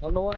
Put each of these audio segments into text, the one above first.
Hello.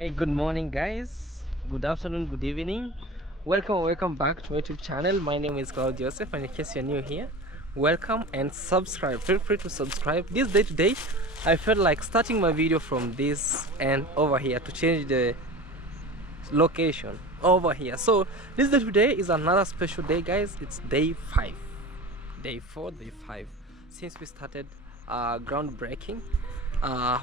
Hey, good morning, guys. Good afternoon, good evening. Welcome back to my YouTube channel. My name is Claude Joseph, and in case you're new here, welcome and subscribe. Feel free to subscribe. This day today, I felt like starting my video from this and over here to change the location over here. So this day today is another special day, guys. It's day 5, day 4, day 5 since we started groundbreaking.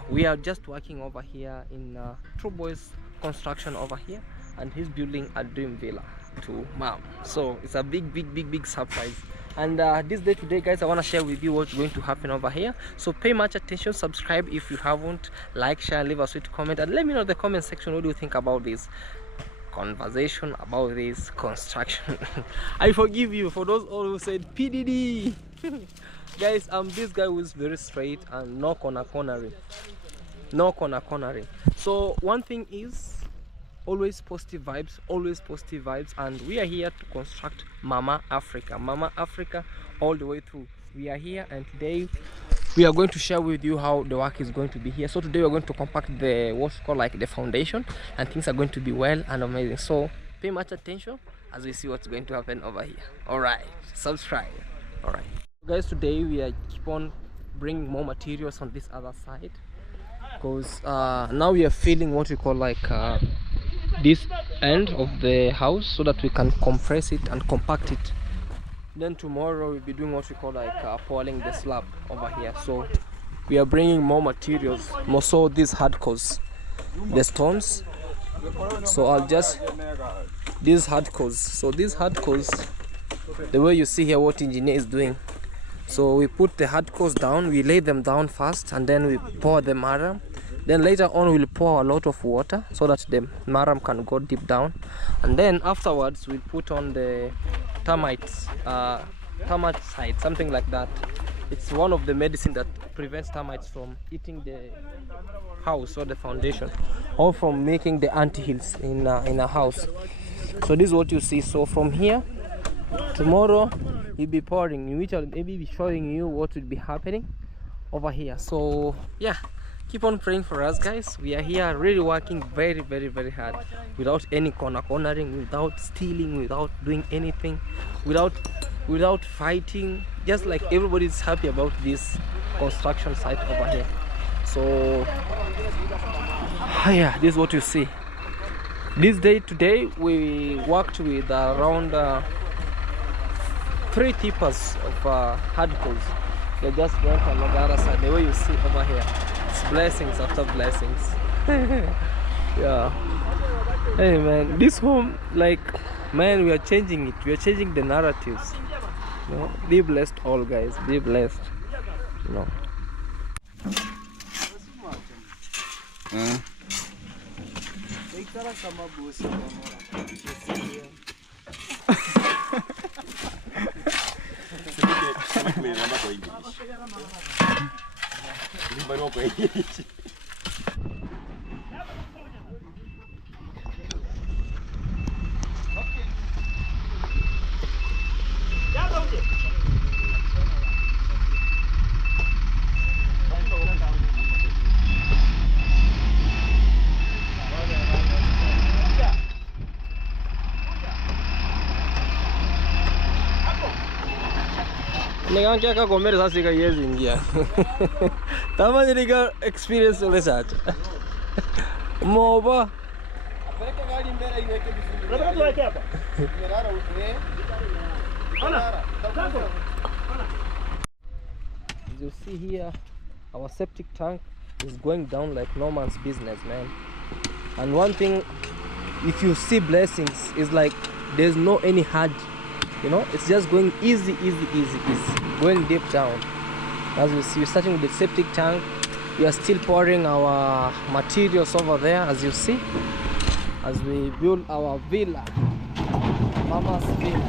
We are just working over here in True Boys construction over here, and he's building a dream villa to mom. So it's a big surprise. And this day today, guys, I want to share with you what's going to happen over here. So pay much attention, subscribe if you haven't, like, share, leave a sweet comment, and let me know in the comment section what do you think about this conversation, about this construction. I forgive you for those all who said PDD. Guys, I'm this guy who's very straight and no cornering. So one thing is always positive vibes, and we are here to construct Mama Africa all the way through. We are here, and today we are going to share with you how the work is going to be here. So today we're going to compact the what's called like the foundation, and things are going to be well and amazing. So pay much attention as we see what's going to happen over here. All right, subscribe. All right, guys, today we are keep on bringing more materials on this other side, because now we are filling what we call like this end of the house so that we can compress it and compact it. Then tomorrow we'll be doing what we call like pouring the slab over here. So we are bringing more materials, more so these hardcores, the stones. So I'll just these hardcores. So these hardcores, the way you see here what engineer is doing. So we put the hardcores down, we lay them down first, and then we pour the maram. Then later on we'll pour a lot of water so that the maram can go deep down, and then afterwards we'll put on the termites, termite side, something like that. It's one of the medicine that prevents termites from eating the house or the foundation, or from making the ant hills in a house. So this is what you see. So from here, tomorrow we'll be pouring, which I'll maybe be showing you what will be happening over here. So yeah, keep on praying for us, guys. We are here really working very hard, without any cornering, without stealing, without doing anything, without fighting, just like everybody's happy about this construction site over here. So yeah, this is what you see. This day today we worked with around 3 tippers of hardcores. They just went on the other side. The way you see over here, it's blessings after blessings. Yeah. Hey man, this home, like, man, we are changing it. We are changing the narratives. You know, be blessed all, guys. Be blessed. You know. Nikankia kakomere sasa ikayezi ingia. Tama nilika experience ole sacha. Moba. Apeleke gari mbele iweke vizuri. Unataka tuweke hapa? Nimelala uwe. As you see here, our septic tank is going down like no man's business, man. And one thing, if you see blessings, is like there's no any hard, you know, it's just going easy, going deep down. As you see, we're starting with the septic tank. We are still pouring our materials over there, as you see, as we build our villa, Mama's villa.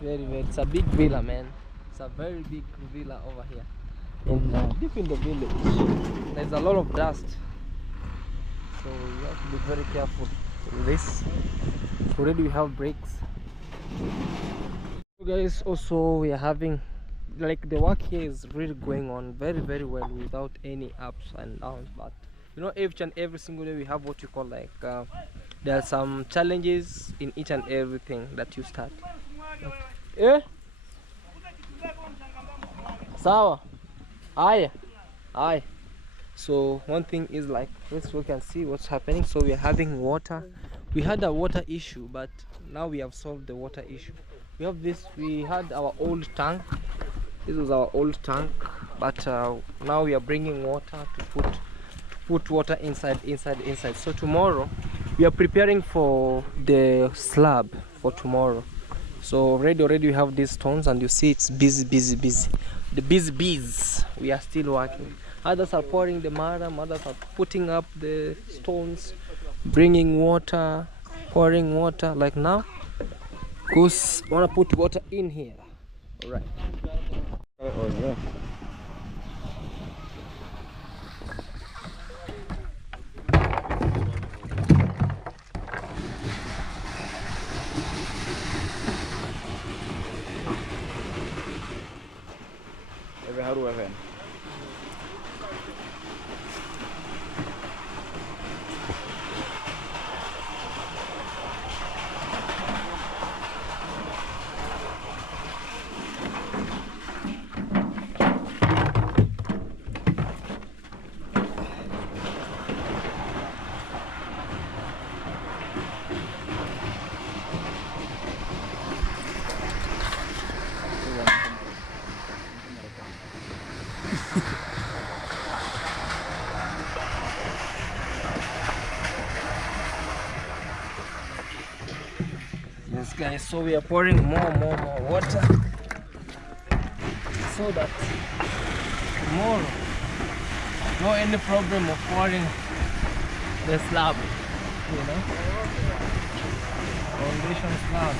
Very, it's a big villa, man. It's a very big villa over here. Deep in the village, there's a lot of dust, so you have to be very careful with this. Already we have brakes. So guys, also we are having, like, the work here is really going on very well without any ups and downs. But you know, each and every single day we have what you call like there are some challenges in each and everything that you start. Yeah, sawa. Aye. So one thing is, like, let's look and see what's happening. So we are having water. We had a water issue, but now we have solved the water issue. We have this, we had our old tank. This was our old tank, but now we are bringing water to put water inside. So tomorrow we are preparing for the slab for tomorrow. So already we have these stones, and you see it's busy. The busy bees, we are still working. Others are pouring the mud, others are putting up the stones, bringing water, pouring water. Like now, because I want to put water in here. All right. Oh yeah. Yes guys, so we are pouring more water so that tomorrow no any problem of pouring the slab, you know, foundation slab.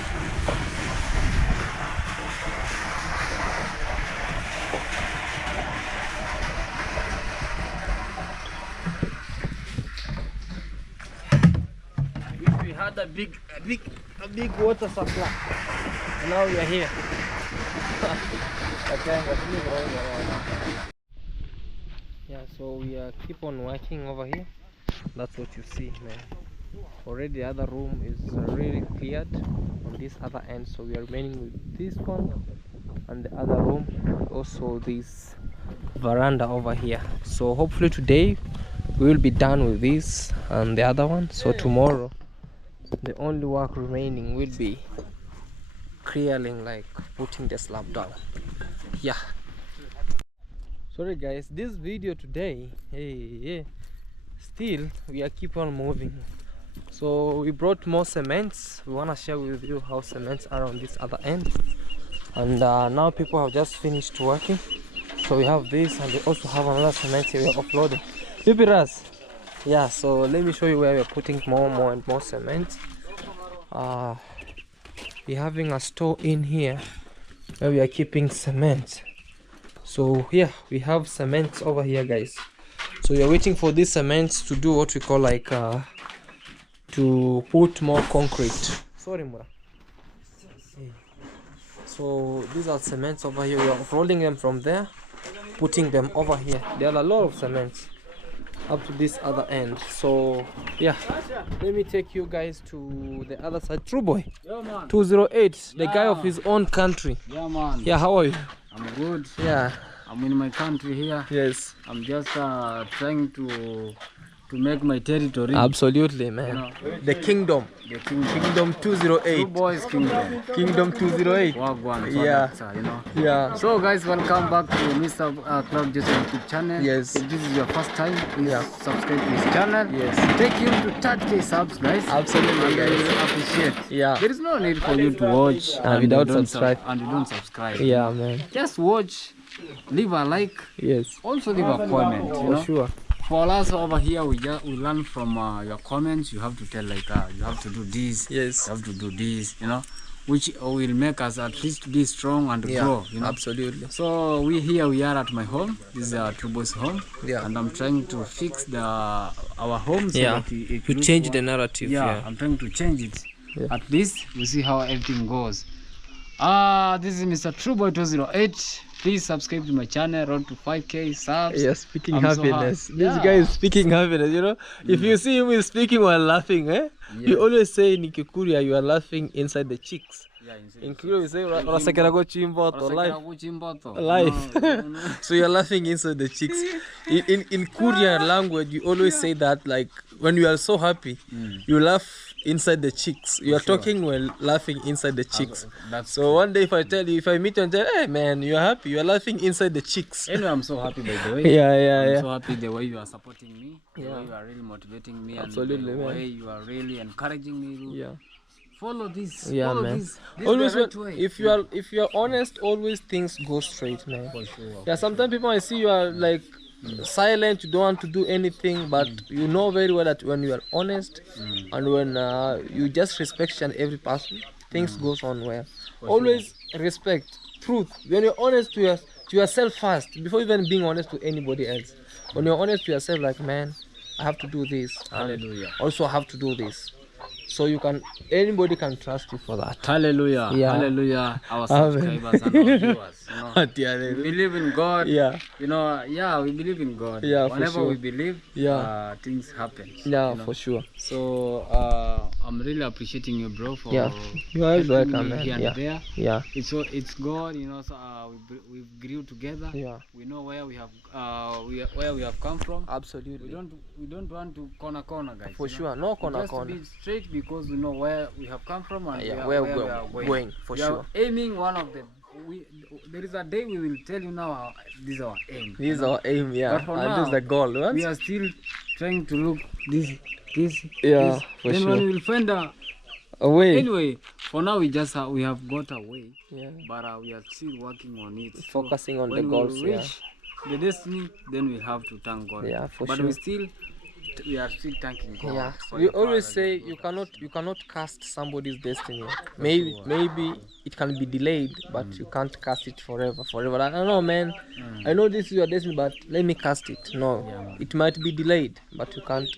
We had a big water supply. Now we are here. Yeah, so we keep on working over here. That's what you see, man. Already the other room is really cleared on this other end, so we are remaining with this one and the other room, and also this veranda over here. So hopefully today we will be done with this and the other one. So tomorrow the only work remaining will be clearing, like putting the slab down. Yeah, sorry guys, this video today, still we are keep on moving. So we brought more cements. We want to share with you how cements are on this other end. And now people have just finished working. So we have this, and we also have another cement here we are offloading. Pipiras. Yeah, so let me show you where we are putting more and more cement. We're having a store in here where we are keeping cement. So here we have cement over here, guys. So we are waiting for these cements to do what we call like to put more concrete. Sorry, Mura. So these are cements over here. We are rolling them from there, putting them over here. There are a lot of cements up to this other end. So yeah, let me take you guys to the other side. True boy, yeah, man. 208, the guy of his own country. Yeah, man. Yeah, how are you? I'm good. Yeah, I'm in my country here. yes. I'm just trying to to make my territory. Absolutely, man. You know, the kingdom. Kingdom 208. Two boys kingdom. Kingdom 208. Wagwan. Yeah. You know. Yeah. So guys, welcome back to Mr. Claude YouTube channel. Yes. If this is your first time, please subscribe to his channel. Yes. Take him to 30K subs, guys. Absolutely, and guys. I will appreciate. Yeah. There is no need for you to watch and without subscribe. And you don't subscribe. Yeah, man. Just watch, leave a like. Yes. Also leave a comment. You know? For sure. For us over here, we learn from your comments. You have to tell like you have to do this. Yes. You have to do this. You know, which will make us at least be strong and grow. You know? Absolutely. So we are at my home. This is our two boys' home. Yeah. And I'm trying to fix our home. So that you change the narrative. Yeah, I'm trying to change it. Yeah. At least we see how everything goes. This is Mr. Trueboy 208. Please subscribe to my channel. Road to 5K subs. Yeah, speaking happiness. This guy is speaking happiness. You know, if you see him speaking while laughing, you always say in Kikuria you are laughing inside the cheeks. In Kikuria we say life. So you're laughing inside the cheeks. In Korean language, you always say that like when you are so happy, you laugh inside the cheeks. You are talking while laughing inside the cheeks. So one day if I meet you and tell, hey man, you are happy, you are laughing inside the cheeks. Anyway, I'm so happy by the way. I'm so happy the way you are supporting me. The way you are really motivating me. Absolutely, and the way you are really encouraging me to follow this. Follow this. Always if you are honest, always things go straight, man. For sure. Yeah, sometimes people might see you are like silent, you don't want to do anything, but you know very well that when you are honest and when you just respect each and every person, things goes on well. Always respect, truth. When you're honest to yourself first, before even being honest to anybody else. When you're honest to yourself, like, man, I have to do this. Hallelujah. Also, I have to do this. So anybody can trust you for that. Hallelujah. Yeah. Hallelujah. Our subscribers and our viewers. You know, we believe in God. Yeah. You know, we believe in God. Yeah, whenever we believe, things happen. Yeah, for sure. So I'm really appreciating you, bro, for you are welcome, here and there. Yeah. It's God, you know. So we grew together. Yeah. We know where we have come from. Absolutely. We don't want to corner, guys. For sure, no corner. Just be straight because we know where we have come from and where we are going. For sure. Aiming one of them. There is a day we will tell you now. This is our aim. This is our aim, yeah. But for now, this is the goal. Right? We are still trying to look this. Yeah, this. For then sure. when we will find a way. Anyway, for now we have got a way. Yeah. But we are still working on it. Focusing on the goals. When we reach the destiny, then we have to thank God. Yeah, for sure. But we are still thanking God. Yeah. We always say you cannot cast somebody's destiny. Maybe it can be delayed, but you can't cast it forever. I don't know, man. I know this is your destiny, but let me cast it. No, it might be delayed, but you can't.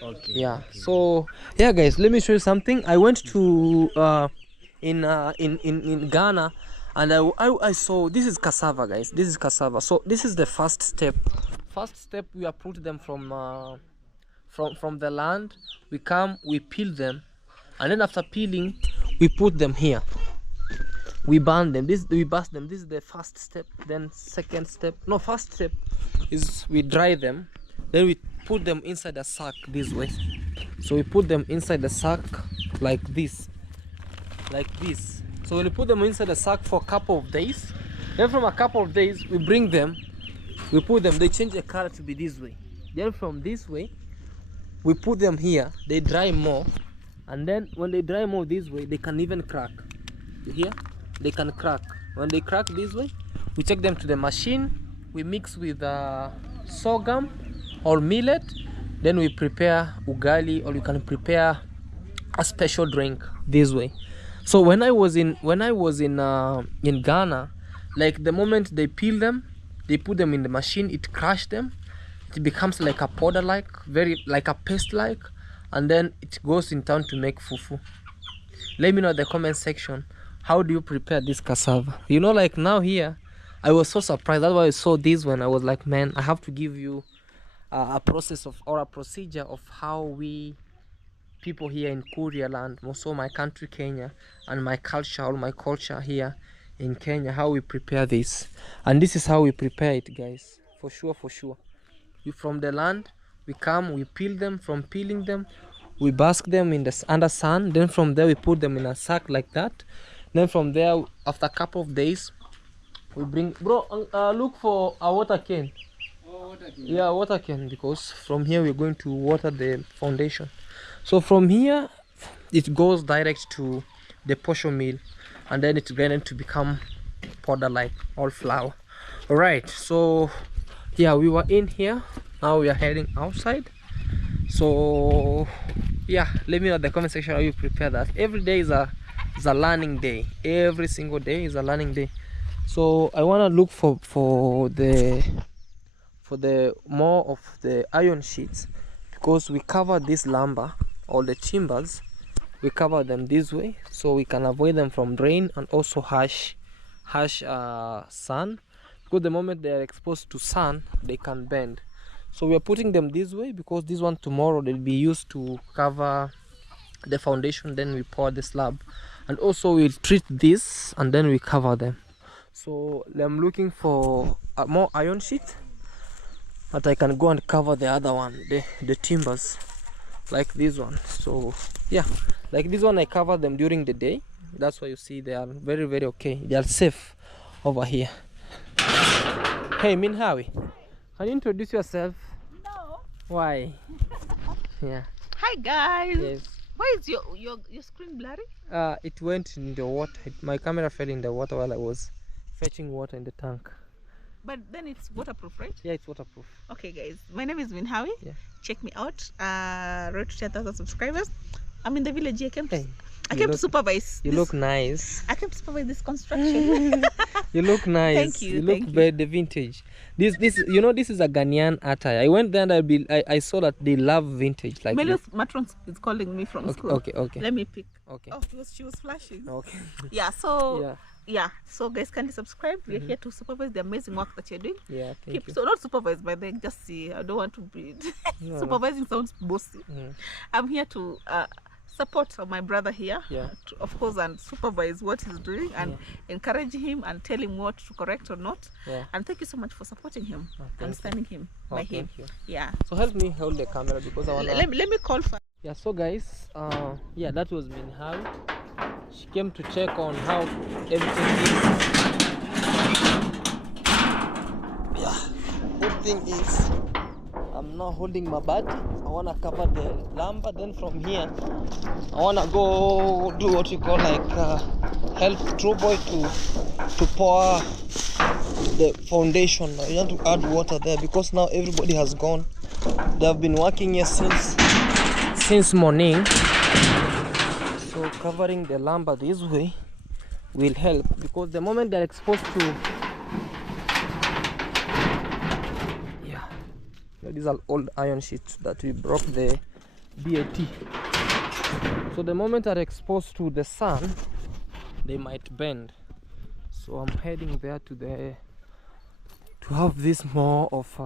Okay. Yeah. So guys, let me show you something. I went to in Ghana, and I saw this is cassava, guys. This is cassava. So this is the first step. We uproot them from the land. We come, we peel them, and then after peeling, we put them here. We burn them. We burst them. This is the first step. Then first step is we dry them. Then we put them inside a sack this way. So we put them inside the sack like this. So when we put them inside the sack for a couple of days, then from a couple of days we bring them, we put them. They change the color to be this way. Then from this way, we put them here. They dry more, and then when they dry more this way, they can even crack. You hear? They can crack. When they crack this way, we take them to the machine. We mix with sorghum or millet. Then we prepare ugali, or you can prepare a special drink this way. So when I was in Ghana, like the moment they peel them, they put them in the machine, it crushed them. It becomes like a powder very like a paste and then it goes in town to make fufu. Let me know in the comment section, how do you prepare this cassava? You know, like now here, I was so surprised. That's why I saw this one. I was like, man, I have to give you a procedure of how we people here in Korea land, also my country Kenya, and my culture here in Kenya, how we prepare this. And this is how we prepare it, guys. For sure. You from the land, We come, we peel them. From peeling them, we bask them in the under sun. Then from there we put them in a sack like that. Then from there, after a couple of days, we bring, bro, look for a water can. Oh, water can. Yeah, water can, because from here we're going to water the foundation. So from here it goes direct to the portion mill, and then it's going to become powder like all flour. All right, so yeah, we were in here, now we are heading outside. So yeah, let me know in the comment section how you prepare that. Every day is a learning day. Every single day is a learning day. So I want to look for the more of the iron sheets, because we cover this lumber or the timbers, we cover them this way so we can avoid them from rain and also harsh sun, because the moment they are exposed to sun they can bend. So we are putting them this way because this one tomorrow they'll be used to cover the foundation. Then we pour the slab, and also we'll treat this and then we cover them. So I'm looking for more iron sheet that I can go and cover the other one, the timbers, like this one. So yeah, like this one I cover them during the day. That's why you see they are very, very okay. They are safe over here. Hey Minhawi, can you introduce yourself? No. Why? Yeah. Hi guys. Yes. Why is your screen blurry? It went in the water. My camera fell in the water while I was fetching water in the tank. But then it's waterproof, right? Yeah, it's waterproof. Okay guys, my name is Minhawi. Yeah. Check me out. Road to 10,000 subscribers. I'm in the village here. I You came to look- supervise. You look nice. I came to supervise this construction. You look nice. Thank you, You look thank you. very the vintage. This you know, this is a Ghanaian attire. I went there and I saw that they love vintage. Like Melius Matron is calling me from okay, school. okay. Let me pick. Okay. Oh, she was flashing. Okay. Yeah. So Yeah. yeah. So guys, kindly subscribe. We're here to supervise the amazing work that you're doing. Yeah, thank you. So not supervise, but then just see. I don't want to be No. supervising sounds bossy. I'm here to support my brother here, Yeah. of course, and supervise what he's doing and encourage him and tell him what to correct or not. Yeah. And thank you so much for supporting him thank and you. standing him by him. Thank you. Yeah. So help me hold the camera because I wanna. Let me call for. Yeah. So guys, yeah, that was Minhawi. She came to check on how everything is. Yeah. Good thing is, I'm not holding my body. I wanna cover the lumber. Then from here, I wanna go do what you call like help True Boy to pour the foundation. You have to add water there because now everybody has gone. They have been working here since morning. So covering the lumber this way will help, because the moment they're exposed to these are old iron sheets that we broke the BAT. So the moment they're exposed to the sun, they might bend. So I'm heading there to have this more of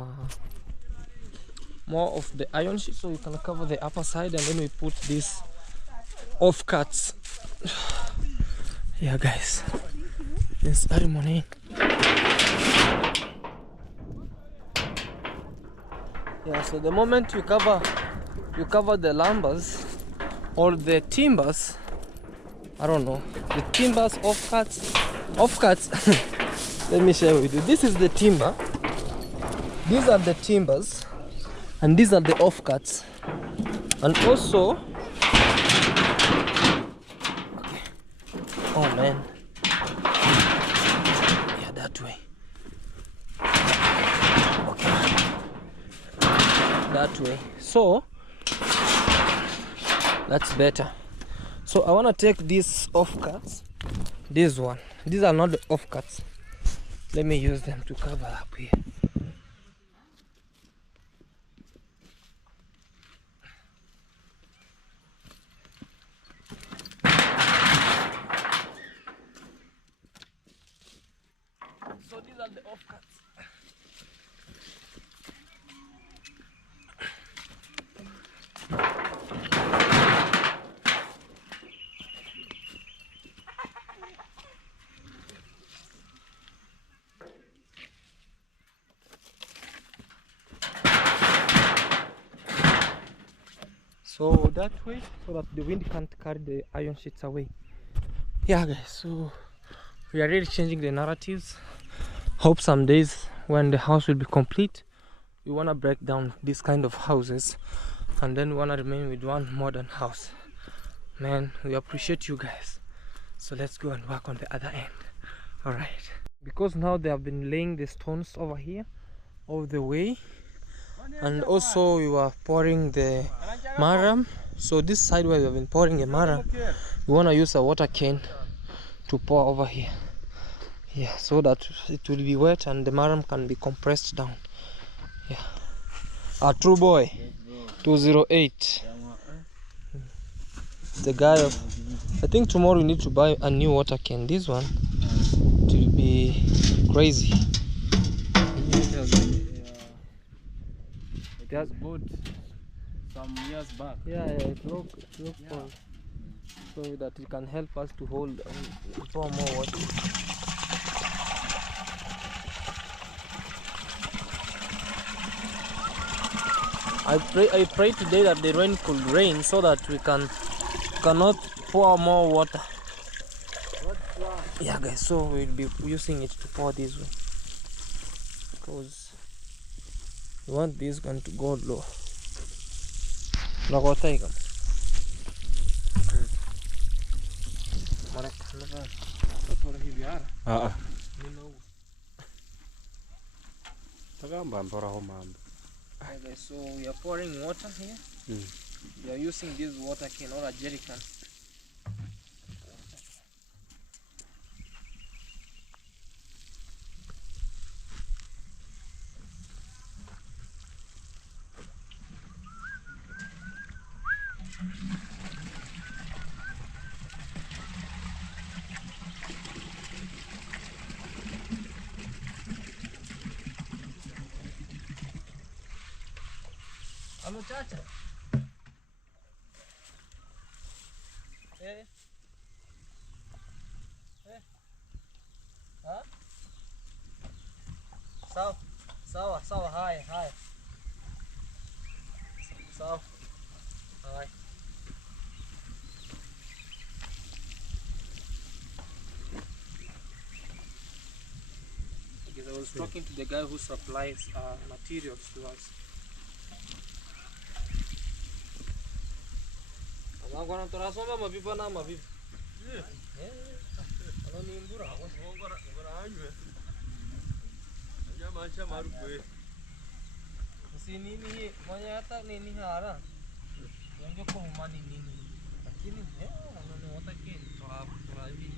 the iron sheet, so you can cover the upper side, and then we put these off cuts. Yeah guys, it's early morning. Yeah, so the moment you cover the lumbers or the timbers, I don't know, the timbers offcuts. Let me share with you. This is the timber, these are the timbers, and these are the offcuts. And also, okay. Oh man, yeah, that way. That way, so that's better. So I want to take these offcuts, these are not the offcuts. Let me use them to cover up here. So these are the offcuts. so that way, so that the wind can't carry the iron sheets away. Yeah guys, so we are really changing the narratives. Hope some days when the house will be complete, we want to break down these kind of houses and then we want to remain with one modern house. Man, we appreciate you guys, so let's go and work on the other end. All right, because now they have been laying the stones over here all the way, and also we were pouring the maram. So this side where we have been pouring the maram, we want to use a water cane to pour over here, yeah, so that it will be wet and the maram can be compressed down. Yeah, a true boy. 208, the guy of, I think tomorrow we need to buy a new water can. This one, it will be crazy. It has bought some years back. Yeah, it broke yeah. So that it can help us to hold pour more water. I pray today that the rain could rain so that we cannot pour more water. Yeah guys, so we'll be using it to pour this way because we want this one to go low. Okay, so we are pouring water here. We are using this water can or a jerry can. Alo chacha. Huh? Sawa, hi. Sawa, hi. Because I was talking to the guy who supplies materials to us. Agora não terá só uma pipa na uma pipa. Ela nem embura. Agora anjo. Já mancha maru foi. Sini ni banyak tak ni hara. Yang jo ko mani ni. Lakini ana ni wata ke tola hivi.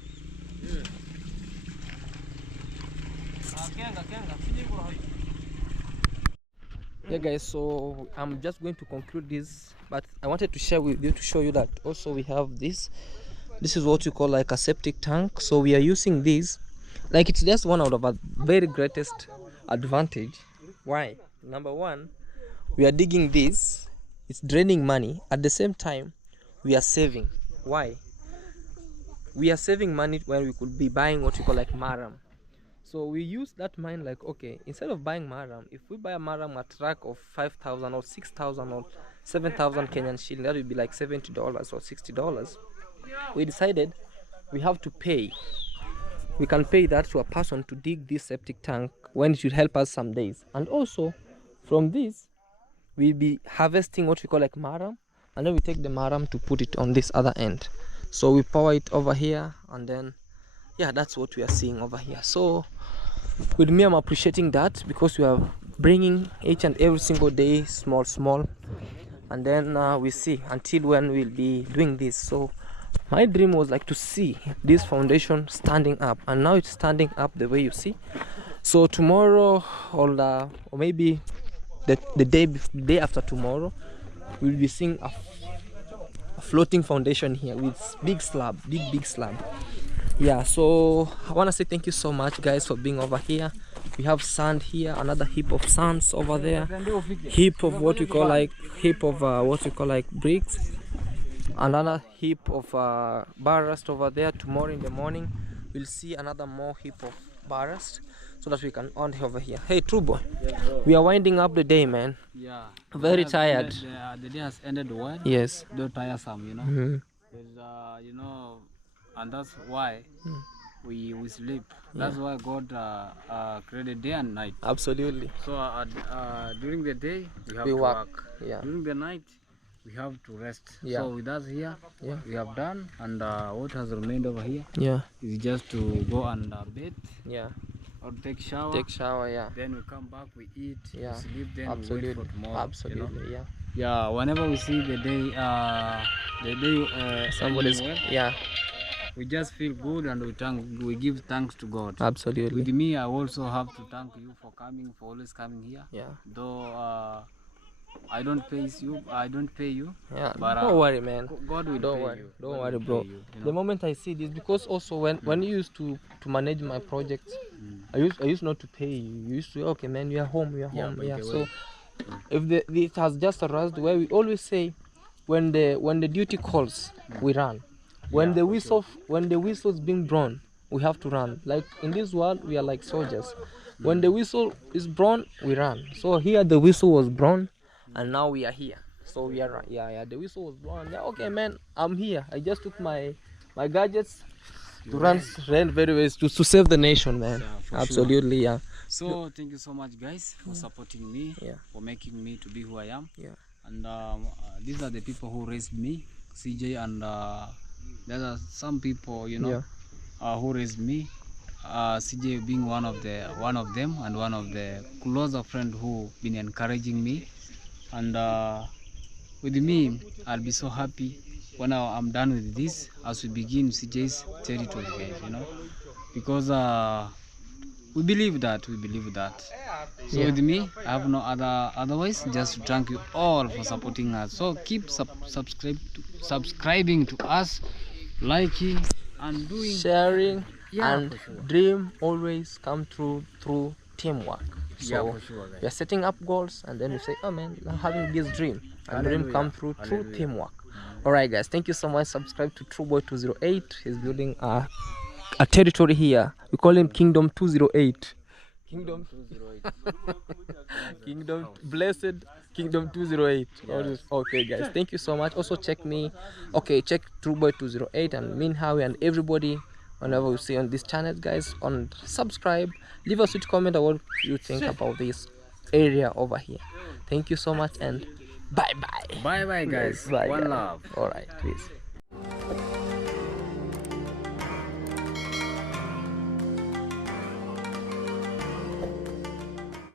Kenga sini bro. Yeah guys, so I'm just going to conclude this, but I wanted to share with you to show you that also we have this is what you call like a septic tank. So we are using this like it's just one out of a very greatest advantage. Why? Number one, we are digging this, it's draining money. At the same time we are saving. Why? We are saving money when we could be buying what you call like maram. So we use that mind like, okay, instead of buying maram, if we buy a maram a track of 5,000 or 6,000 or 7,000 Kenyan shilling, that would be like $70 or $60. We decided we have to pay. We can pay that to a person to dig this septic tank when it should help us some days. And also from this, we'll be harvesting what we call like maram, and then we take the maram to put it on this other end. So we pour it over here, and then yeah, that's what we are seeing over here. So with me, I'm appreciating that because we are bringing each and every single day small, and then we see until when we'll be doing this. So my dream was like to see this foundation standing up, and now it's standing up the way you see. So tomorrow or maybe the day after tomorrow, we'll be seeing a floating foundation here with big slab. Yeah, so I want to say thank you so much guys for being over here. We have sand here, another heap of sands over there, heap of what we call like bricks, another heap of ballast over there. Tomorrow in the morning we'll see another more heap of ballast. so that we can on over here. Hey, True Boy, we are winding up the day, man. Yeah. Very tired. The day has ended well. Yes. Though tiresome, you know. You know, and that's why we sleep. That's why God created day and night. Absolutely. So during the day we have to work. Yeah. During the night we have to rest. Yeah. So with us here, we have done, and what has remained over here is just to go and bathe. Yeah. Or take shower. Take shower, yeah. Then we come back, we eat, we Yeah. sleep, then Absolutely. we wait for tomorrow. Absolutely, you know? yeah. Yeah, whenever we see the day Somebody's well, we just feel good, and we give thanks to God. Absolutely. With me, I also have to thank you for coming, for always coming here. Yeah. Though I don't pay you. Yeah. But don't worry, man. God will don't pay worry. you. Don't God worry, will bro. pay you, you know? The moment I see this, because also when you used to manage my projects, I used not to pay you. You used to, okay, man, you are home. Yeah. So if it has just arisen where we always say, when the duty calls, we run. When the whistle is being blown, we have to run. Like in this world, we are like soldiers. When the whistle is blown, we run. So here the whistle was blown, and now we are here. So we are the whistle was blown. Yeah, okay, man, I'm here. I just took my gadgets to run very ways to save the nation, man. Yeah, absolutely, sure. Yeah. So thank you so much, guys, for supporting me, for making me to be who I am. Yeah. And these are the people who raised me, CJ, and there are some people, you know, who raised me. CJ being one of them, and one of the closer friend who been encouraging me. And with me, I'll be so happy when I'm done with this, as we begin CJ's territory, guys, you know, because we believe that. So with me, I have no otherwise just to thank you all for supporting us. So keep subscribing to us, liking and doing sharing, and dream always come through teamwork. So we are setting up goals, and then we say, oh man, I'm having this dream, and dream come through teamwork. All right, guys, thank you so much. Subscribe to True Boy 208. He's building a territory here. We call him Kingdom 208. Kingdom 208. Okay, guys, thank you so much. Also check True Boy 208 and Minhawi and everybody whenever we see on this channel, guys, on subscribe. Leave us a comment on what you think about this area over here. Thank you so much, and bye bye guys. Bye, One guys. love. All right, please.